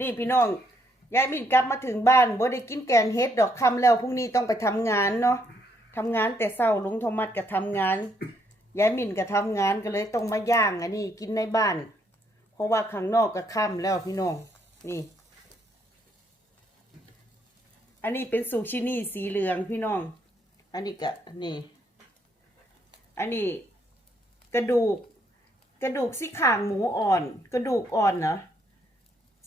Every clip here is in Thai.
นี่พี่น้องยายมินกลับมาถึงบ้านบ่ได้กินแกงเฮ็ดดอกคำแล้วพรุ่งนี้ต้องไปทำงานเนาะทำงานแต่เช้าลุงโทมัสก็ทำงานยายมินก็ทำงานก็เลยต้องมาย่างอันนี้กินในบ้าน เพราะว่าข้างนอกก็ค่ำแล้วพี่น้องนี่ อันนี้เป็นซูชินี่สีเหลืองพี่น้อง อันนี้ก็นี่ อันนี้กระดูก กระดูกซี่ข่างหมูอ่อน กระดูกอ่อนเนาะ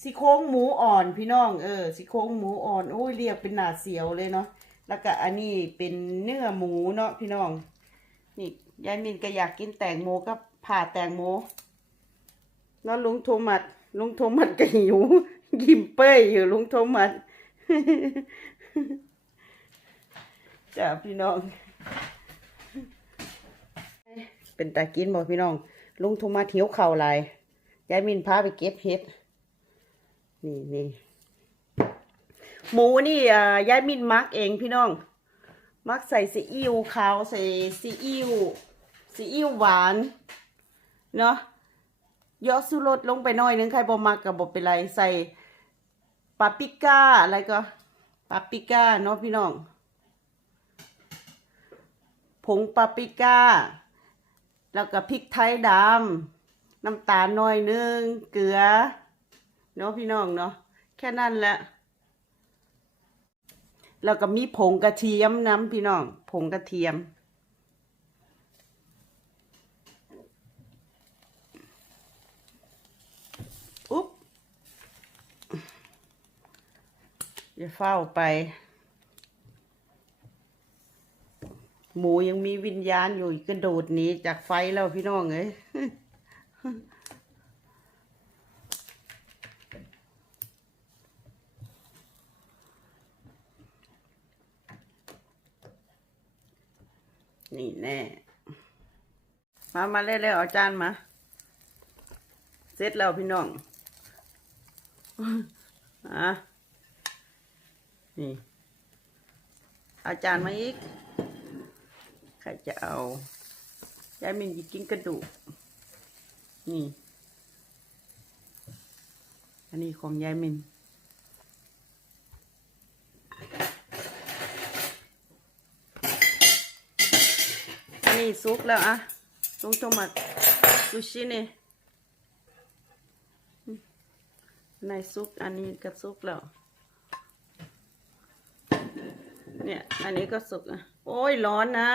ซี่โครงหมูอ่อนพี่น้องเออซี่โครงหมูอ่อนโอ้ยเรียกเป็นหนาเสียวเลยเนาะแล้วก็อันนี้เป็นเนื้อหมูเนาะพี่น้องนี่ยายมินก็อยากกินแตงโมก็ผ่าแตงโมแล้วลุงโทมัสลุงโทมัสก็หิวยิ้มเป้ยอยู่ลุงโทมัสจ้าพี่น้อง เป็นตากินบอกพี่น้อง ลุงโทมัสหิวเข่าลายยายมินพาไปเก็บเห็ด นี่นี่หมูนี่อ่ายมินมักเองพี่น้อง มักใส่ซีอิ๊วขาวใส่ซีอิ๊วซีอิ๊วหวานเนาะยอสุรสลงไปหน่อยนึงใครบ่มักก็บ่เป็นไรใส่ปาปิก้าอะไรก็ปาปิก้าเนาะพี่น้องผงปาปิก้า แล้วก็พริกไทยดำน้ำตาลหน่อยนึงเกลือ เนาะพี่น้องเนาะแค่นั้นแหละแล้วก็มีผงกระเทียมน้ำพี่น้องผงกระเทียม อุ๊บอย่าเฝ้าไป หมูยังมีวิญญาณอยู่กระโดดหนีจากไฟแล้วพี่น้องเอ้ย นี่แน่ มามาเร็วๆเอาจานมา เสร็จแล้วพี่น้องอะนี่เอาจานมาอีก ใครจะเอายายมินจะกินกระดูก นี่ อันนี้ของยายมิน นี่ซุกแล้วอะลงโทมัดซูชินี่ในซุกอันนี้ก็ซุกแล้ว เนี่ย อันนี้ก็สุกอะ โอ้ยร้อนนะ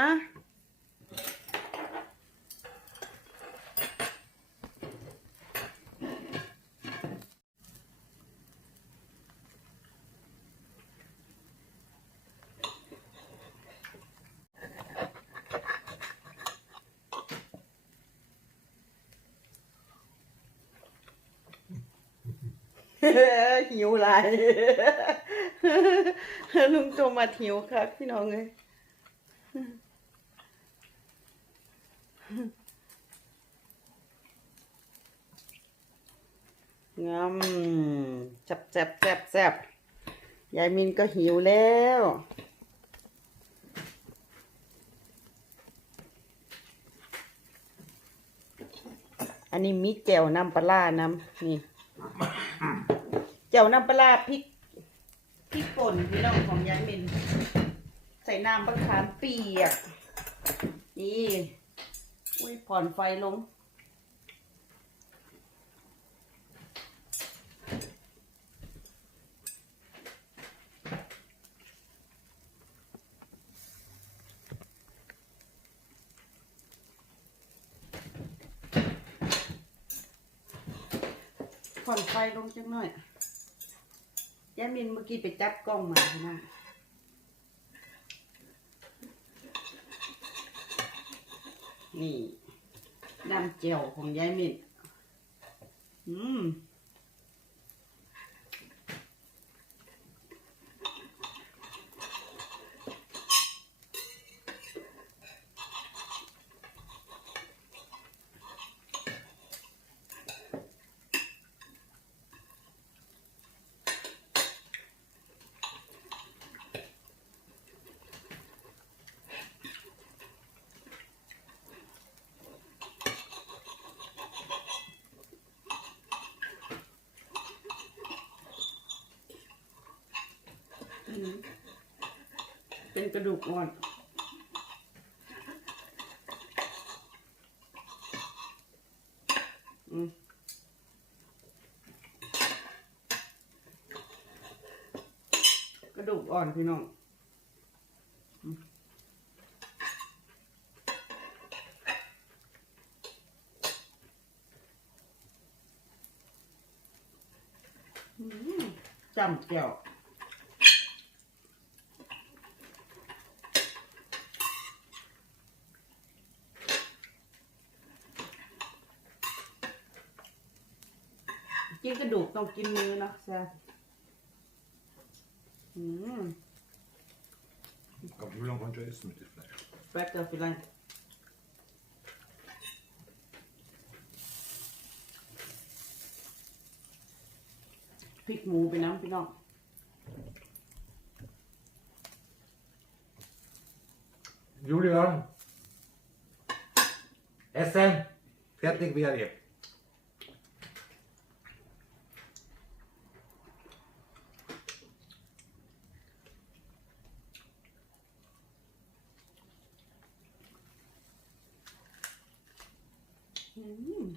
หิวหลายลุงโตมาหิวครับพี่น้องเลยงามแซ่บแซบแซบแซบยายมินก็หิวแล้วอันนี้มีแจ่วน้ำปลาน้ำนี่ แจ่วน้ำปลาพริกพริกป่นพี่น้องของยายมิน ใส่น้ำมะขามเปียก นี่ อุ้ยผ่อนไฟลง ผ่อนไฟลงจังหน่อยายมินเมื่อกี้ไปจับกล้องมาพี่น้องนี่น้ำเจียวของยายมินอืม อืมเป็นกระดูกอ่อนอืมกระดูกอ่อนพี่น้องจำแก้ว กินกระดูกต้องกินมือเนาะแซ่บอืม Aber Hur långt kan du äta med ditt fläsch? แป๊กเกอร์ฟิลันพริกหมูไปน้ำพี่น้อง Julian! Essen! Fertig wir ihr. Mm,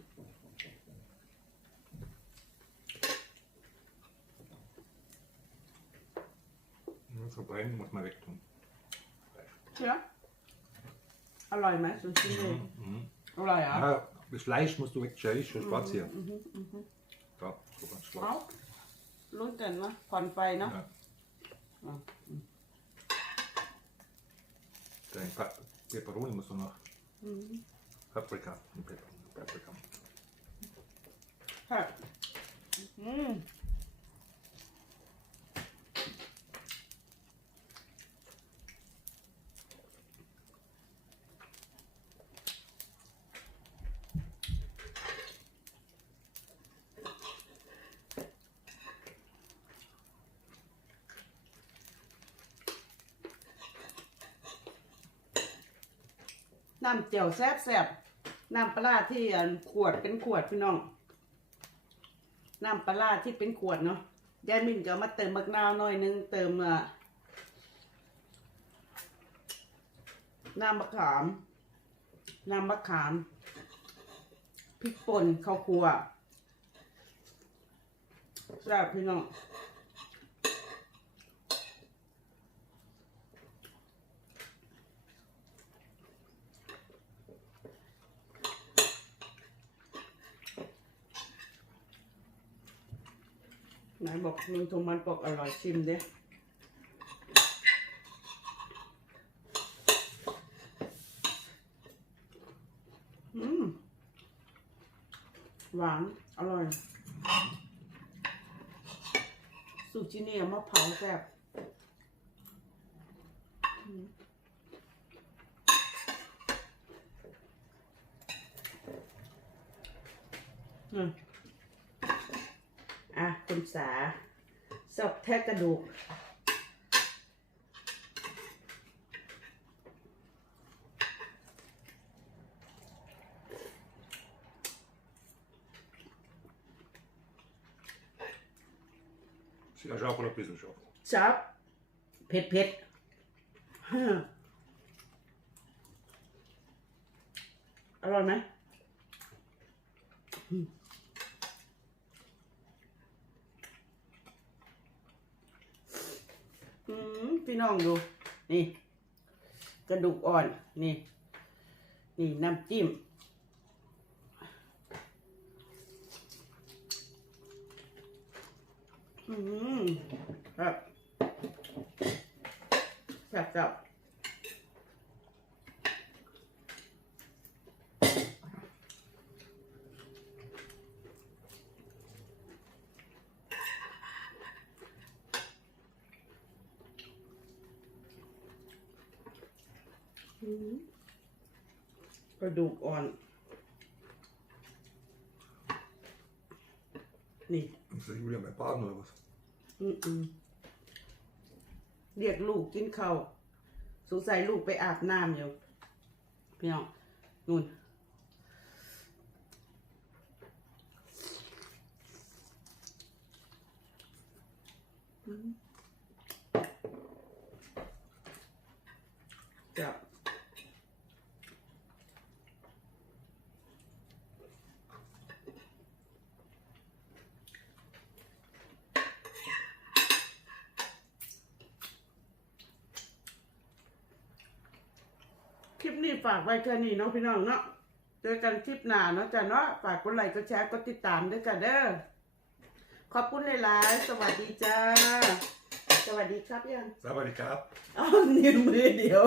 Verbrennen muss man wegtun. เชื่ออร่อยไหมซูชิเลย Mm. อร่อยเหรอะ Ja, das Fleisch musst du wegstellen, ist schon schwarz hier. Da, so ganz เอา schwarz. ลุ้นกันนะผ่อนไฟเนาะ Ja. Ja. Den Pa- Peperoni muss du noch. Paprika. und Pep- Paprika. ค่ะอืมน้ำเน้ำปลาที่ขวดเป็นขวดพี่น้องน้ำปลาที่เป็นขวดเนาะยายมินก็มาเติมมะนาวหน่อยนึงเติมน้ำมะขามน้ำมะขามพริกป่นข้าวคั่วแซ่บพี่น้อง ไหนบอกลุงโทมันบอกอร่อยชิมเดิอืมหวาน อร่อยซูชิเนี่ยมะพร้าวแซ่บอืม อืมอะคุณสาสอบแทะกระดูก Jag kör på det precis så. ซับเผ็ดเผ็ดฮึ่มอร่อยไหมอืมอืม พี่น้องดู นี่ กระดูกอ่อน นี่ นี่น้ำจิ้ม อืมครับครับค กระดูกอ่อน นี่ Så Julian med barn eller vad? อืมอืมเรียกลูกกินข้าวสงสัยลูกไปอาบน้ำอยู่พี่น้องนู่น อืม ปนี้ฝากไว้แค่นี้เนาะพี่น้องเนาะเจอกันคลิปหน้าเนาะจ้ะเนาะฝากกดไลค์กดแชร์กดติดตามด้วยกันเด้อขอบคุณหลายๆสวัสดีจ้า สวัสดีครับยัง Sawadee krap. อ้าวนิ้วมือเดียว